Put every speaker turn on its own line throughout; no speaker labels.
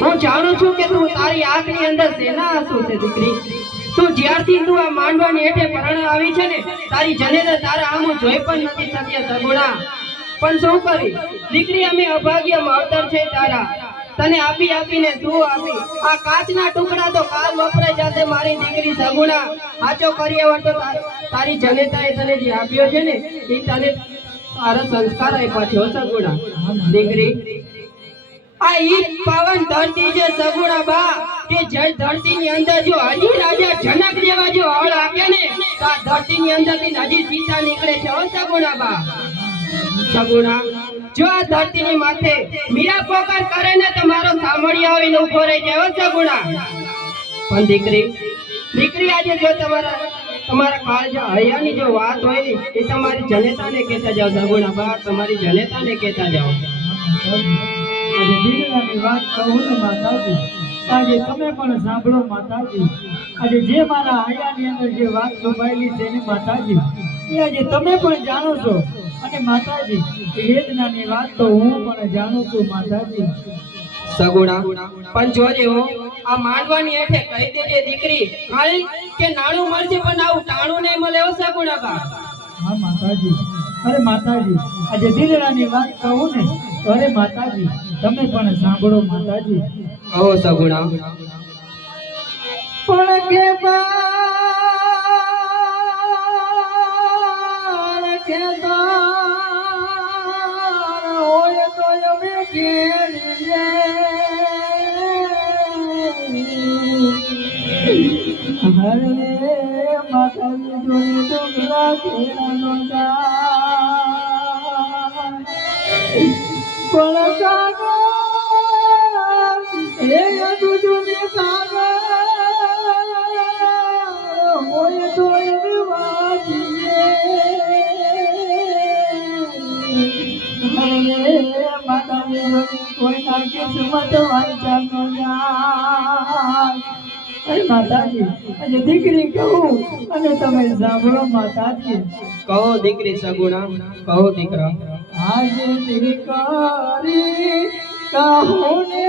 હું જાણું છું કે તું તારી આંખની અંદર સેના આંસુ છે, દીકરી? તું જ્યારથી તું આ માંડવાની હેઠે પરણે આવી છે ને, તારી જનેતા તારા આમું જોઈ પણ નથી શક્ય, સગુણા. પણ શું કરી? દીકરી, અમે અભાગ્ય માવતર છે તારા. તને આપી આપીને તું આપી. આ કાચના ટુકડા તો કાલ વપરાય જાતે મારી દીકરી, સગુણા. સાચો કર્યા તો તાર- જનેતાએ તને જે આપ્યો છે ને, એ તને તારા સંસ્કાર આપ્યા છે સગુણા. દીકરી આ ઈ પાવન ધરતી છે સગુણા બા, કે જય ધરતી ની અંદર જો હજી રાજા જનક જેવા જો હળ આપે ને, તો આ ધરતી ની અંદરથી હજી સીતા નીકળે છે. સગુણા બા. સગુણા, જો આ ધરતી ની માથે મીરા પોકાર કરે ને, તો મારો સામળિયા આવીને ઊભો રહી જાય સગુણા. પણ દીકરી દીકરી આજે જો તમારા તમારા કાળ જો હૈયાની જો વાત હોય ને એ તમારી જનેતાને કહેતા જાઓ. સગુણા બા, તમારી જનેતાને કહેતા જાઓ.
આજે દીકરાની વાત કહું ને માતાજી આજે તમે પણ સાંભળો માતાજી. આજે જે મારા આયાની અંદર જે વાત છુપાયેલી છે ને માતાજી એ આજે તમે પણ જાણો છો. અને માતાજી વેદનાની વાત તો હું પણ જાણું છું માતાજી.
સગુણા પણ જોજે હો આ માંડવાની હેઠે કહી દેજે દીકરી ખાલી કે નાણું મળશે પણ આવું ટાણું નહીં મળે હો સગુણા બા.
હા માતાજી. અરે માતાજી આજે દિલરાની વાત કહું ને અરે માતાજી તમે પણ સાંભળો માતાજી
કહો સગુણા
પણ કે બાર કે બાર હોય તો અમે ઘેરીએ. હરે માતાજી જોઈ ડુંગરા ઘેરાનો જાય. દીકરી કહું અને તમે સાંભળો માતાજી
કહો દીકરી સગુણા? કહો દીકરા?
આજે દીકરી કહું ને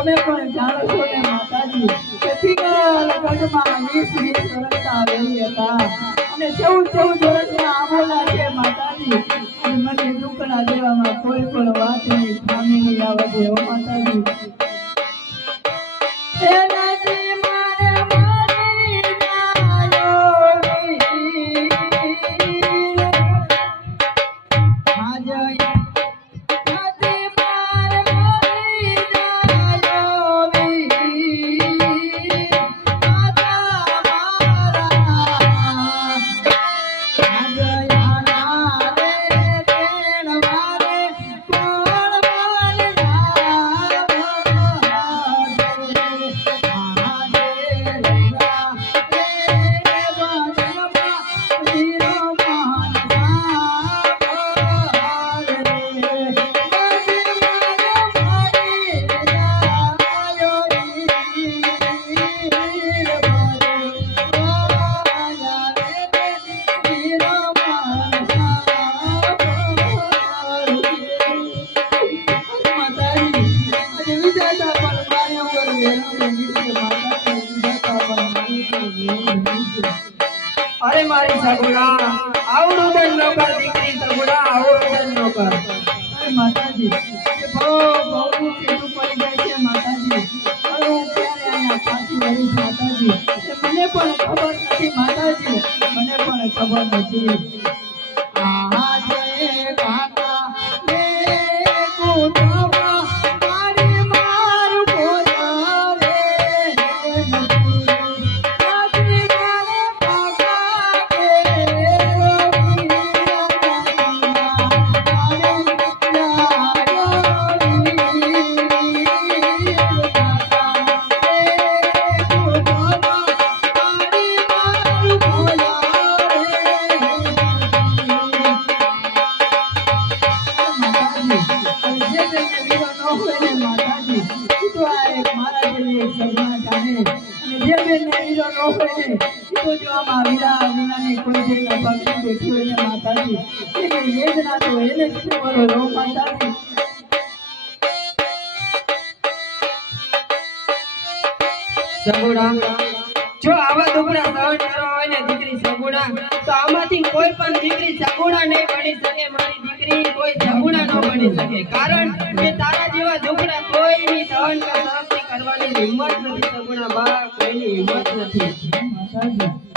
તમે પણ જાણો છો ને માતાજી તેથી ગઢમાં વીસ વીસ સરળતા વેલી હતા. અને ચૌદ ચૌદ વર્ષના આવેલા છે માતાજી. મને દુકડા દેવામાં કોઈ પણ વાત નહીં. ખામી નહીં આવે છે માતાજી. મને પણ
આમાંથી કોઈ પણ દીકરી સગુણા નહીં બની શકે. મારી દીકરી કોઈ સગુણા ન બની શકે. કારણ કે તારા જેવા દુખડા કોઈની સહન કરવાની હિંમત નથી. સગુણા બા, કોઈની હિંમત નથી.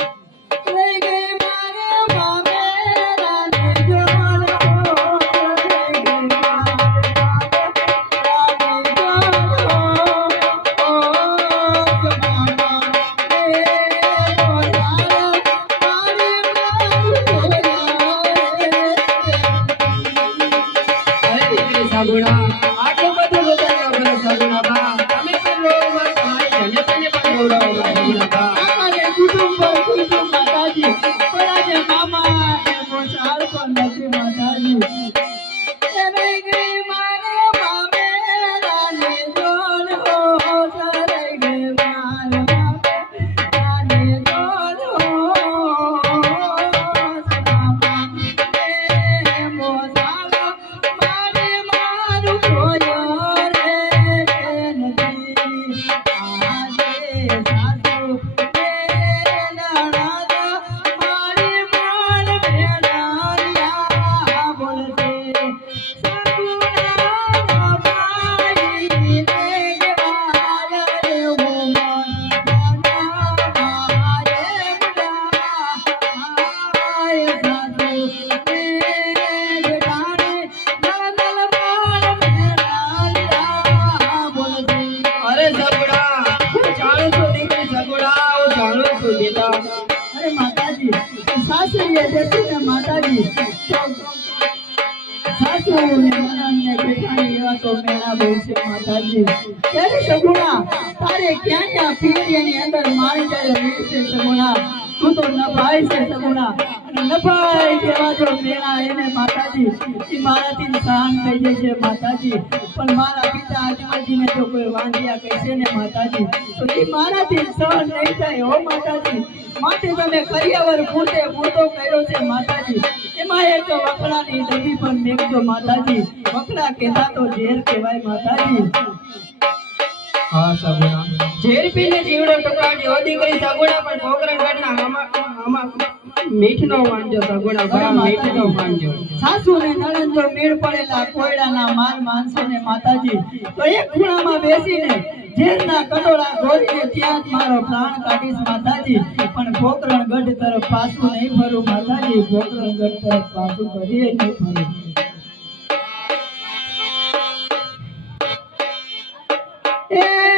સાસરીએ માતાજી સાસુ ને નણંદને જેઠાણી એવા તો મેળા છે સગુણા, તારે અંદર મારી વીર છે સગુણા? તું તો નભાઈ છે સગુણા. નભાઈ જેવા જો મેળા એને માતાજી ઈ મારાથી સહન થઈ જશે માતાજી. પણ મારા પિતા આજમાજીને જો કોઈ વાંધ્યા કહેશે ને માતાજી તો એ મારાથી સહન નહીં થાય હો માતાજી. માટે તમે કરિયાવર ફૂટે ફૂટો કર્યો છે માતાજી. એમાં એક વખડાની ડબી પણ મેકજો માતાજી. વખડા કહેતા તો ઝેર કહેવાય માતાજી. હા સગુણા
ઝેર પીને જીવડો ટુકાડ્યો દીકરી સગુણા પણ પોકરણ ઘટના આમાં આમાં મીઠનો માંડ્યો સગુણા બા મીઠનો માંડ્યો
સાસુ ને નણંદ જો મેળ પડેલા કોયડાના માન માનસો ને માતાજી તો એક ખૂણામાં બેસીને ઝેરના કટોળા ઘોરીને ત્યાં જ મારો પ્રાણ કાઢીશ માતાજી. પણ પોકરણ ગઢ તરફ પાછું નહીં ફરું માતાજી પોકરણ ગઢ તરફ પાછું કરીએ નહીં ફરું. એ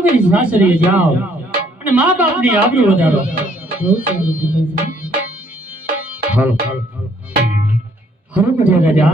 સુખી સાસરીએ જાઓ. અને મા બાપની આબરૂ વધારો.
હાલ. છે
હરો કઢિયા રાજા.